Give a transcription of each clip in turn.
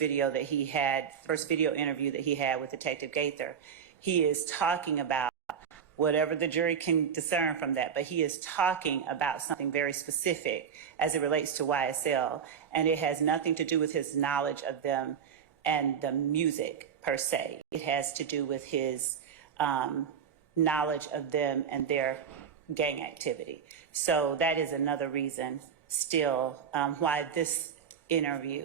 video that he had, first video interview that he had with Detective Gaither, he is talking about whatever the jury can discern from that, but he is talking about something very specific as it relates to YSL, and it has nothing to do with his knowledge of them and the music per se. It has to do with his knowledge of them and their gang activity. So that is another reason still why this interview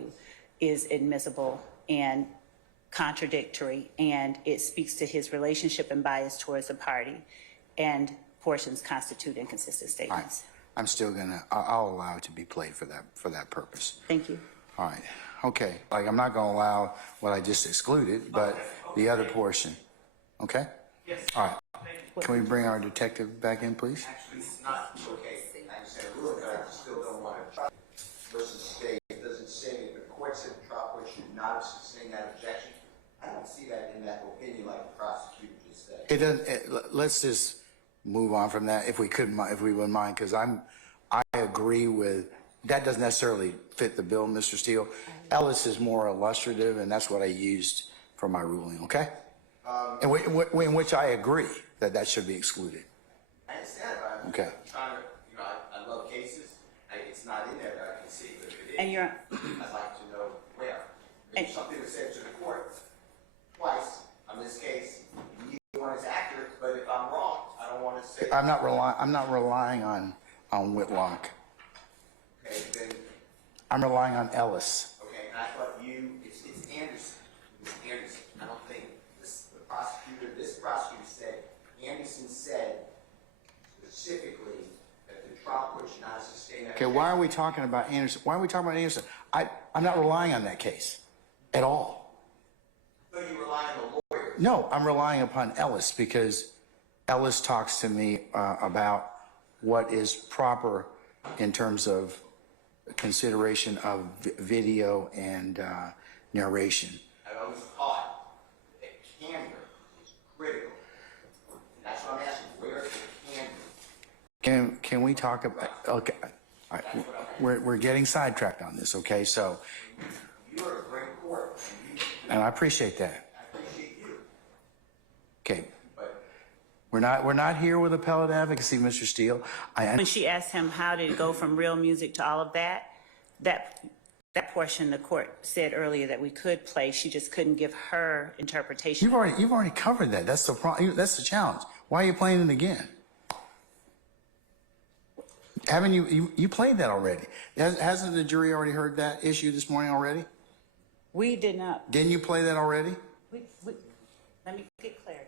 is admissible and contradictory, and it speaks to his relationship and bias towards the party, and portions constitute inconsistent statements. Right. I'm still gonna, I'll allow it to be played for that purpose. Thank you. All right, okay. Like, I'm not gonna allow what I just excluded, but the other portion, okay? Yes. All right, can we bring our detective back in, please? Actually, it's not okay. I said, look, I still don't want to try versus state. Does it say that the court said the trial court should not have sustained that objection? I don't see that in that opinion like the prosecutor just said. It doesn't, let's just move on from that if we wouldn't mind, because I agree with, that doesn't necessarily fit the bill, Mr. Steele. Ellis is more illustrative, and that's what I used for my ruling, okay? In which I agree that should be excluded. I understand, but I'm okay. Trying to, you know, I love cases. It's not in there that I can see, but if it is, And you're, I'd like to know where. If something was said to the court twice on this case, neither one is accurate, but if I'm wrong, I don't want to say. I'm not relying on Whitlock. Okay, then. I'm relying on Ellis. Okay, and I thought it's Anderson. It's Anderson. I don't think this prosecutor said, Anderson said specifically that the trial court should not sustain that. Okay, why are we talking about Anderson? Why are we talking about Anderson? I'm not relying on that case at all. So you rely on the lawyer? No, I'm relying upon Ellis, because Ellis talks to me about what is proper in terms of consideration of video and narration. I always thought that candor is critical. And that's what I'm asking. Where is the candor? Can we talk about? Okay, all right. We're getting sidetracked on this. Okay, so. You're a great court, and I appreciate that. I appreciate you. Okay. We're not here with appellate advocacy, Mr. Steele. when she asked him how did it go from real music to all of that, that portion the court said earlier that we could play, she just couldn't give her interpretation. You've already covered that. That's the problem. That's the challenge. Why are you playing it again? Haven't you played that already? Hasn't the jury already heard that issue this morning already? We did not. Didn't you play that already? Let me get clarity.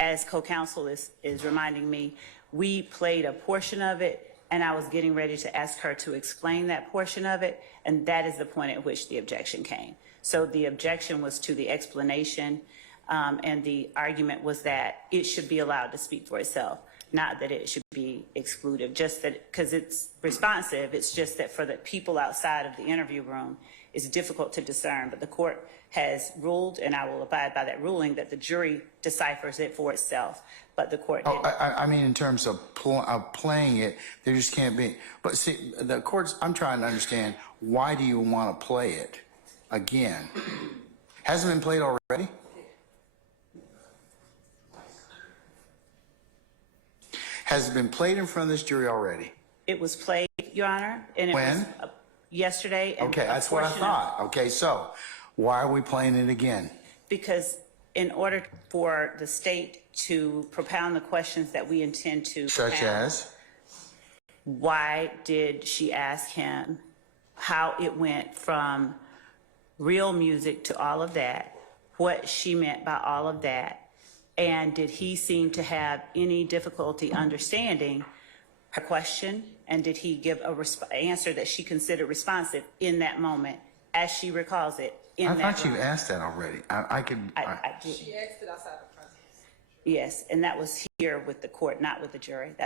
As co-counsel is reminding me, we played a portion of it, and I was getting ready to ask her to explain that portion of it, and that is the point at which the objection came. So the objection was to the explanation, and the argument was that it should be allowed to speak for itself, not that it should be excluded, just that because it's responsive, it's just that for the people outside of the interview room, it's difficult to discern, but the court has ruled, and I will abide by that ruling, that the jury deciphers it for itself, but the court didn't. I mean, in terms of playing it, there just can't be. But see, the courts, I'm trying to understand, why do you want to play it again? Hasn't it been played already? Has it been played in front of this jury already? It was played, Your Honor, and it when? was yesterday. And okay, that's what I thought. Okay, so why are we playing it again? Because in order for the state to propound the questions that we intend to such propound, as? Why did she ask him how it went from real music to all of that, what she meant by all of that, and did he seem to have any difficulty understanding her question, and did he give a answer that she considered responsive in that moment, as she recalls it in that I thought you asked that already. I did. She asked it outside the presence. Yes, and that was here with the court, not with the jury. That's